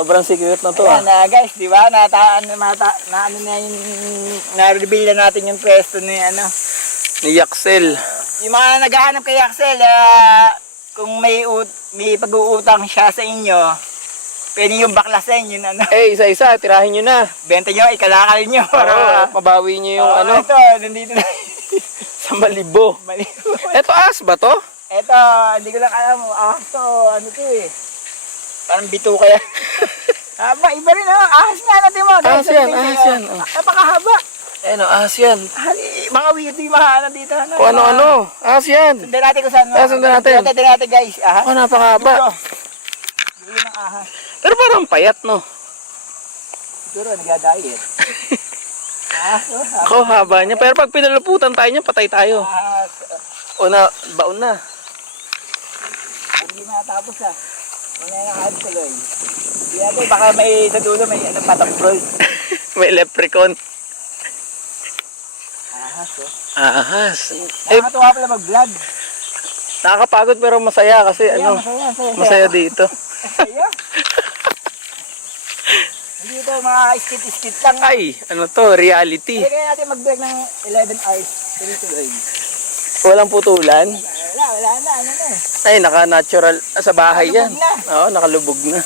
Sobrang secret na to. Ayan, guys, di ba? Na-reveal na natin yung pwesto ni ano. Ni Yaxel. Yung mga naghahanap kay Axel, kung may pag-uutang siya sa inyo, pwede yung baklasin, yun ano. Eh, isa-isa, tirahin nyo na. Benta nyo, ikalakal nyo. Para mabawi nyo yung ano. Ito, nandito na. Sa Malibo. Eto as ba to? Ito, hindi ko lang alam. To, ano to eh. Parang bito kaya. Haba, iba rin oh. Ahas nga natin mo. Ahas yan. Napakahaba. Ano, ahas yan. Mga weird yung mga ano dito. Kung ano, ahas yan. Sundan natin kung saan. Sundan natin. Sundan natin guys. Ahas. Oh, napakahaba. Dulo ng ahas. Pero parang payat, no? Siguro, nag-diet. Ahas, oh. Ako, haba niya. Pero pag pinalaputan tayo niya, patay tayo. Ahas. O na, baon na. Hindi matapos ah. Wala na kahit tuloy. Hindi natin, baka may sa dulo may patapos. May leprechaun. Ahas oh. Ahas. Nakakatuwa pala mag-vlog. Nakakapagod pero masaya kasi ano, masaya dito. Masaya. Hindi ito mga skit-skit lang. Ay, ano to, reality. Kaya natin mag-vlog ng 11 hours. Tuloy-tuloy. Walang putulan. Wala na, ano na. Ay, naka-natural sa bahay yan. Nakalubog na. Oo, nakalubog na.